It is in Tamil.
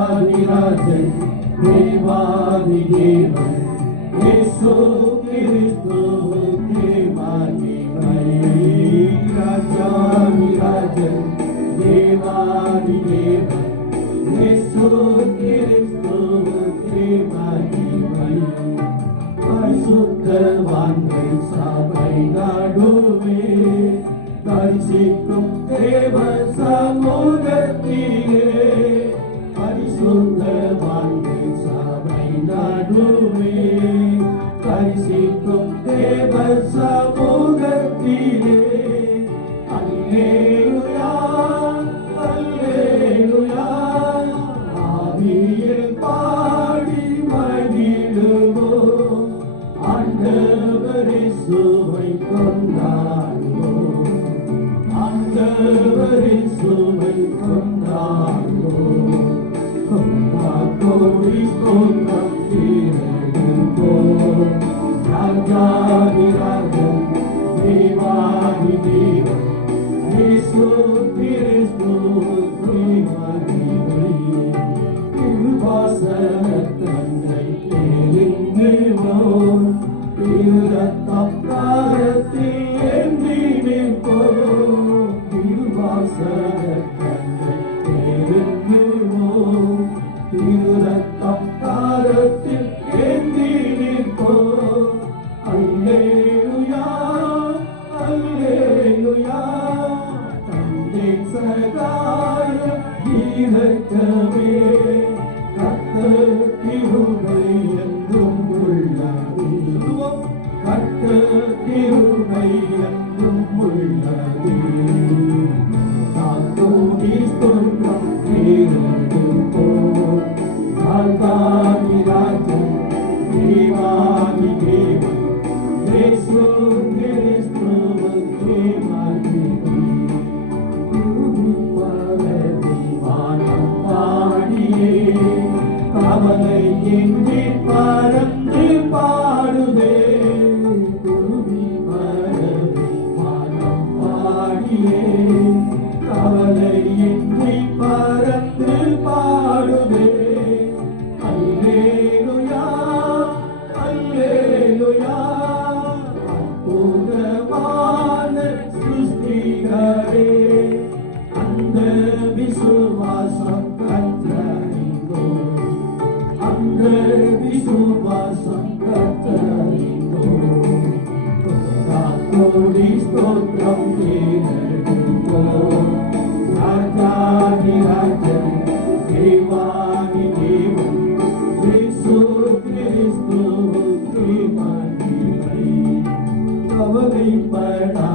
ராஜாதிராஜன் தேவாதி தேவன் இயேசு கிறிஸ்துவுக்கே மகிமை. ராஜாதிராஜன் தேவாதி தேவன் இயேசு கிறிஸ்துவுக்கே மகிமை. பரிசுத்தவான்கள் சபை நடுவே தரிசிக்கும் தேவ சமூகத்திலே, பரிசுத்தவான்கள் சபை நடுவே தரிசிக்கும் தேவ சமூகத்திலே, அல்லேலூயா அல்லேலூயா ஆவியில் பாடி மகிழுவோம். ஆண்டவரே சுவை கொண்டாடுவோம், ஆண்டவரே சுவை கொண்டாடுவோம். கொண்டாடி கொண்டாம் தீரடுவோம். ராஜாதிராஜன் தேவாதி தேவன் இயேசு கிறிஸ்துவுக்கே மகிமை. திருவாசகத்தை கேளுங்கள், திருரத்தம் தாரத்தில் ஏந்தி நிற்போம். திருவாசகத்தை கேளுங்கள், திருரத்தம் தாரத்தில் ஏந்தி நிற்போம். அல்லேலூயா அல்லேலூயா தந்தை சகாய இரக்கமே, கர்த்தர் கிருபை என்றும் உள்ளது, கர்த்தர் கிருபை என்றும் உள்ளது. தாத்தோடி ஸ்தோத்திரம் கேளுங்கள், ராஜாதிராஜன் தேவாதி தேவன் இயேசு கிறிஸ்துவுக்கே மகிமை. வானம் பாடியே கவலை இன்றி பறந்து பாடுதே. குருவி பறவை வானம் பாடியே கவலை இன்றி பறந்து பாடுதே. அல்லேலூயா அல்லேலூயா அற்புதமான சிருஷ்டிகளே, அந்த விசுவாசம் கற்றறிந்தோ, அந்த விசுவாசம் கற்றறிந்தோ. ராத்தோடி ஸ்தோத்திரம் கேளுங்கள், ராஜாதிராஜன் தேவாதி தேவன் இயேசு கிறிஸ்துவுக்கே மகிமை. கவலைப்படா